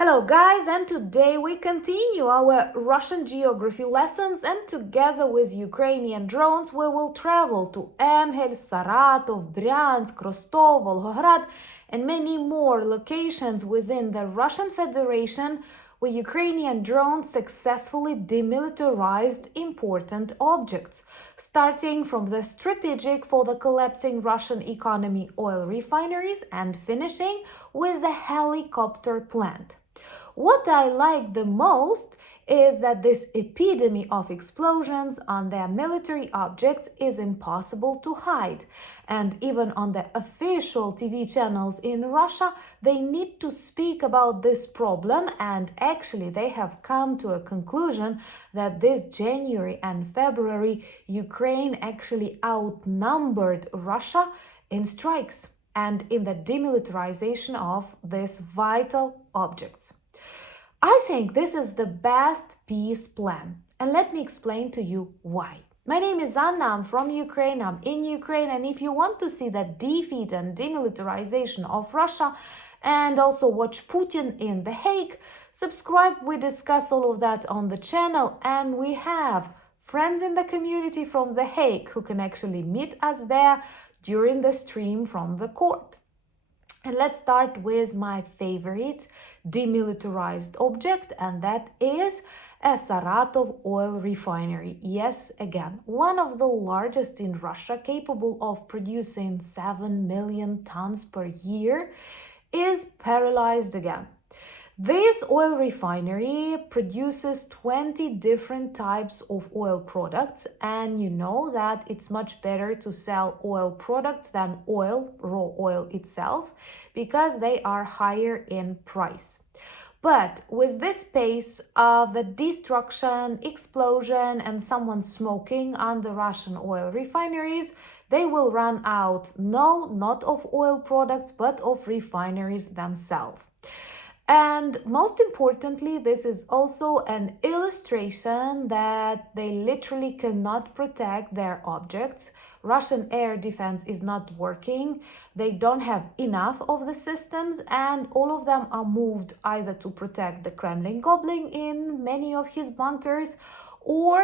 Hello guys, and today we continue our Russian geography lessons, and together with Ukrainian drones we will travel to Engels, Saratov, Bryansk, Rostov, Volgograd and many more locations within the Russian Federation where Ukrainian drones successfully demilitarized important objects, starting from the strategic for the collapsing Russian economy oil refineries and finishing with the helicopter plant. What I like the most is that this epidemic of explosions on their military objects is impossible to hide. And even on the official TV channels in Russia, they need to speak about this problem, and actually they have come to a conclusion that this January and February, Ukraine actually outnumbered Russia in strikes and in the demilitarization of these vital objects. I think this is the best peace plan, and let me explain to you why. My name is Anna, I'm from Ukraine, I'm in Ukraine, and if you want to see the defeat and demilitarization of Russia and also watch Putin in The Hague, subscribe, we discuss all of that on the channel, and we have friends in the community from The Hague who can actually meet us there during the stream from the court. And let's start with my favorite demilitarized object, and that is a Saratov oil refinery. Yes, again, one of the largest in Russia, capable of producing 7 million tons per year, is paralyzed again. This oil refinery produces 20 different types of oil products, and you know that it's much better to sell oil products than raw oil itself, because they are higher in price. But with this pace of the destruction, explosion, and someone smoking on the Russian oil refineries, they will run out, not of oil products, but of refineries themselves. And most importantly, this is also an illustration that they literally cannot protect their objects. Russian air defense is not working. They don't have enough of the systems, and all of them are moved either to protect the Kremlin Goblin in many of his bunkers, or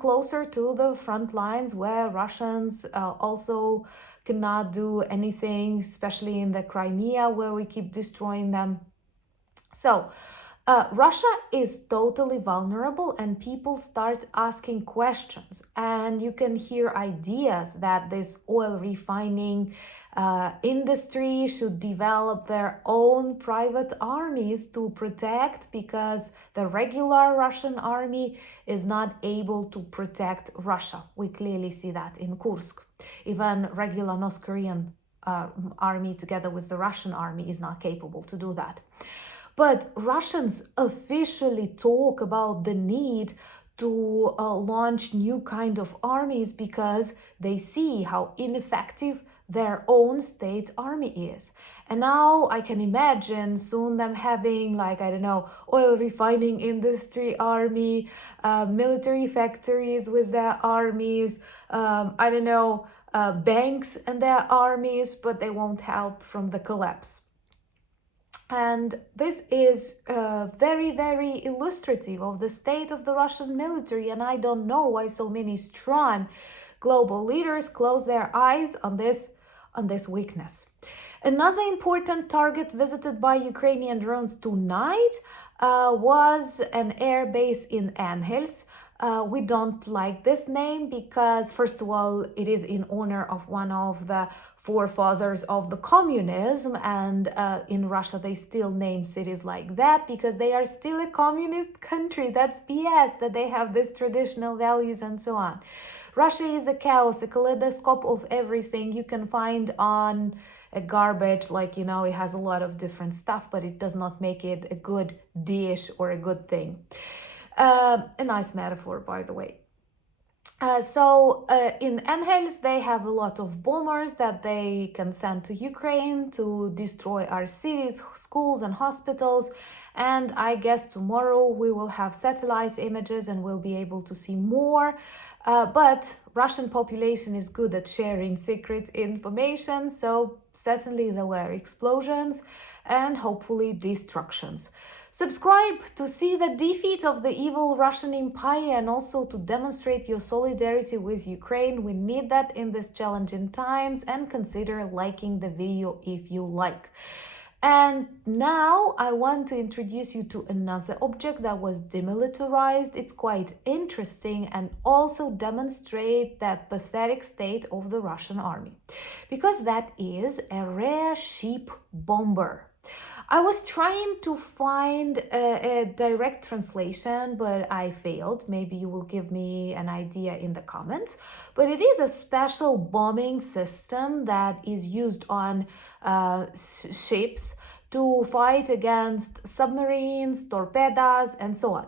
closer to the front lines where Russians also cannot do anything, especially in the Crimea where we keep destroying them. So, Russia is totally vulnerable, and people start asking questions, and you can hear ideas that this oil refining industry should develop their own private armies to protect, because the regular Russian army is not able to protect Russia. We clearly see that in Kursk. Even regular North Korean army together with the Russian army is not capable to do that. But Russians officially talk about the need to launch new kind of armies because they see how ineffective their own state army is. And now I can imagine soon them having, like, I don't know, oil refining industry army, military factories with their armies, I don't know, banks and their armies, but they won't help from the collapse. And this is very, very illustrative of the state of the Russian military, and I don't know why so many strong global leaders close their eyes on this weakness. Another important target visited by Ukrainian drones tonight was an airbase in Engels. We don't like this name because, first of all, it is in honor of one of the forefathers of the communism, and in Russia they still name cities like that because they are still a communist country. That's BS that they have these traditional values and so on. Russia is a chaos, a kaleidoscope of everything you can find on a garbage, like, it has a lot of different stuff, but it does not make it a good dish or a good thing. A nice metaphor, by the way. In Engels, they have a lot of bombers that they can send to Ukraine to destroy our cities, schools, and hospitals. And I guess tomorrow we will have satellite images and we'll be able to see more. But Russian population is good at sharing secret information, so certainly there were explosions. and hopefully destructions. Subscribe to see the defeat of the evil Russian Empire and also to demonstrate your solidarity with Ukraine. We need that in these challenging times, and consider liking the video if you like. And now I want to introduce you to another object that was demilitarized. It's quite interesting and also demonstrate the pathetic state of the Russian army, because that is a rare ship bomber. I was trying to find a direct translation, but I failed. Maybe you will give me an idea in the comments. But it is a special bombing system that is used on ships to fight against submarines, torpedoes, and so on.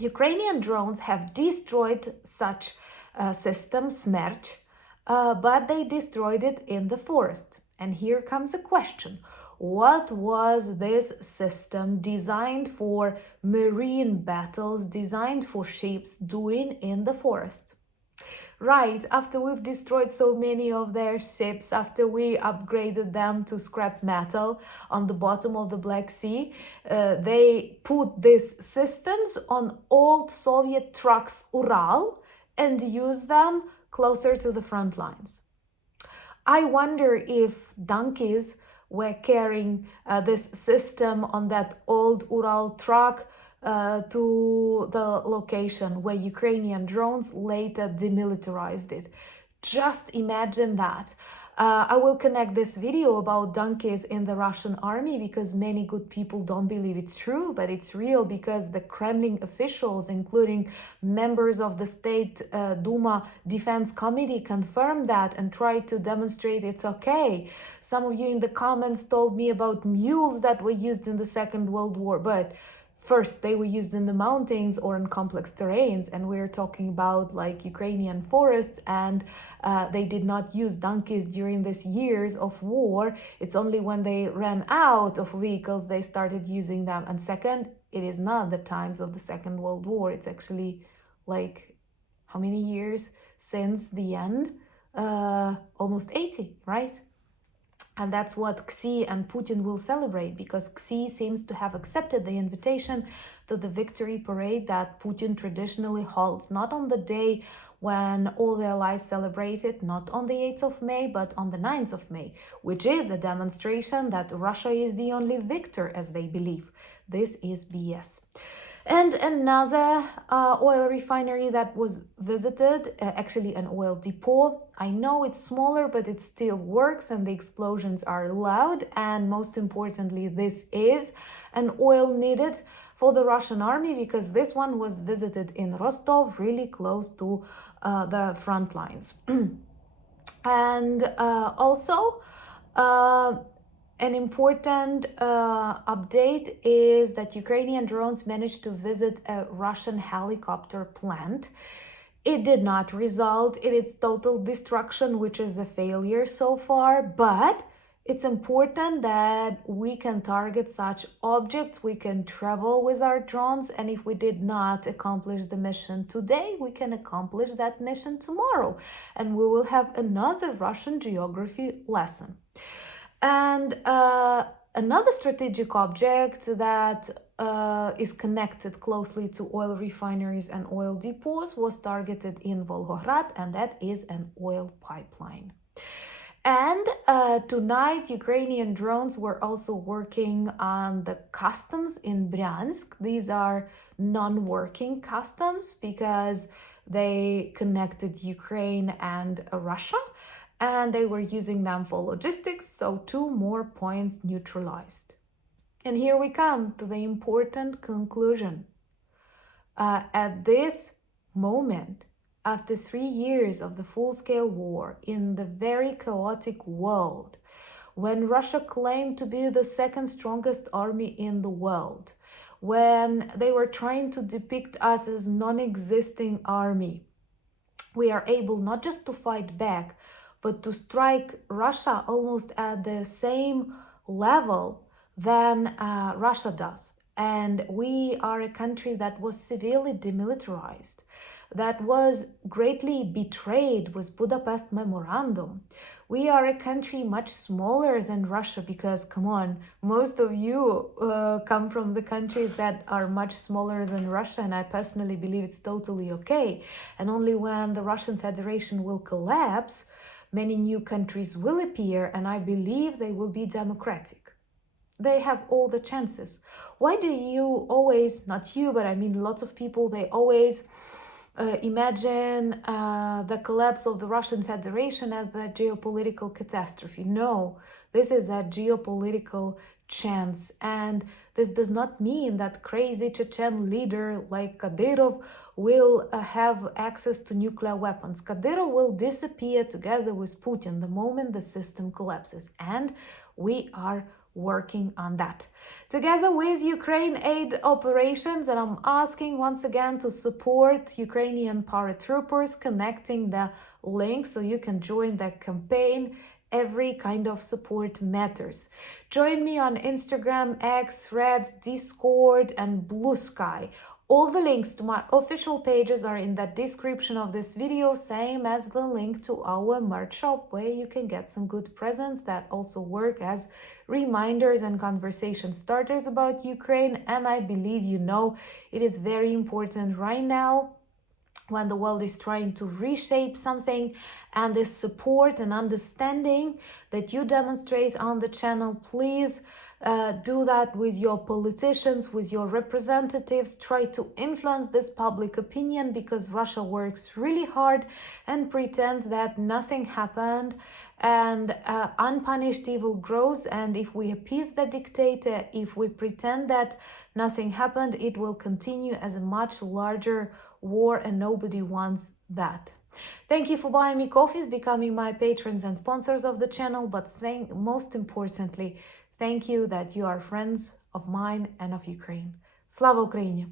Ukrainian drones have destroyed such system, Smerch, but they destroyed it in the forest. And here comes a question. What was this system designed for marine battles, designed for ships, doing in the forest? Right, after we've destroyed so many of their ships, after we upgraded them to scrap metal on the bottom of the Black Sea, they put these systems on old Soviet trucks Ural and used them closer to the front lines. I wonder if donkeys were carrying this system on that old Ural truck to the location where Ukrainian drones later demilitarized it. Just imagine that. I will connect this video about donkeys in the Russian army because many good people don't believe it's true, but it's real because the Kremlin officials, including members of the State Duma Defense Committee, confirmed that and tried to demonstrate it's okay. Some of you in the comments told me about mules that were used in the Second World War, but first, they were used in the mountains or in complex terrains, and we're talking about like Ukrainian forests, and they did not use donkeys during these years of war. It's only when they ran out of vehicles they started using them. And second, it is not the times of the Second World War. It's actually like how many years since the end? Almost 80, right? And that's what Xi and Putin will celebrate, because Xi seems to have accepted the invitation to the victory parade that Putin traditionally holds, not on the day when all the allies celebrate it, not on the 8th of May, but on the 9th of May, which is a demonstration that Russia is the only victor, as they believe. This is BS. And another oil refinery that was visited, actually an oil depot. I know it's smaller, but it still works and the explosions are loud. And most importantly, this is an oil needed for the Russian army, because this one was visited in Rostov, really close to the front lines. And also, an important update is that Ukrainian drones managed to visit a Russian helicopter plant. It did not result in its total destruction, which is a failure so far, but it's important that we can target such objects, we can travel with our drones, and if we did not accomplish the mission today, we can accomplish that mission tomorrow, and we will have another Russian geography lesson. And another strategic object that is connected closely to oil refineries and oil depots was targeted in Volgograd, and that is an oil pipeline. And tonight, Ukrainian drones were also working on the customs in Bryansk. These are non-working customs because they connected Ukraine and Russia, and they were using them for logistics, so 2 more points neutralized. And here we come to the important conclusion. At this moment, after 3 years of the full-scale war in the very chaotic world, when Russia claimed to be the second strongest army in the world, when they were trying to depict us as non-existing army, we are able not just to fight back, but to strike Russia almost at the same level than Russia does. And we are a country that was severely demilitarized, that was greatly betrayed with Budapest Memorandum. We are a country much smaller than Russia because, come on, most of you come from the countries that are much smaller than Russia, and I personally believe it's totally okay. And only when the Russian Federation will collapse, many new countries will appear, and I believe they will be democratic. They have all the chances. Why do you always, not you, but I mean lots of people, they always imagine the collapse of the Russian Federation as the geopolitical catastrophe? No, this is a geopolitical chance. And this does not mean that crazy Chechen leader like Kadyrov will have access to nuclear weapons. Kadyrov will disappear together with Putin the moment the system collapses. And we are working on that together with Ukraine aid operations, and I'm asking once again to support Ukrainian paratroopers, connecting the link so you can join the campaign. Every kind of support matters. Join me on Instagram, X, Threads, Discord, and Blue Sky. All the links to my official pages are in the description of this video, same as the link to our merch shop, where you can get some good presents that also work as reminders and conversation starters about Ukraine. And I believe you know it is very important right now, when the world is trying to reshape something, and this support and understanding that you demonstrate on the channel, please do that with your politicians, with your representatives. Try to influence this public opinion, because Russia works really hard and pretends that nothing happened, and unpunished evil grows. And if we appease the dictator, if we pretend that nothing happened, it will continue as a much larger war, and nobody wants that. Thank you for buying me coffees, becoming my patrons and sponsors of the channel, but most importantly, thank you that you are friends of mine and of Ukraine. Slava Ukraini!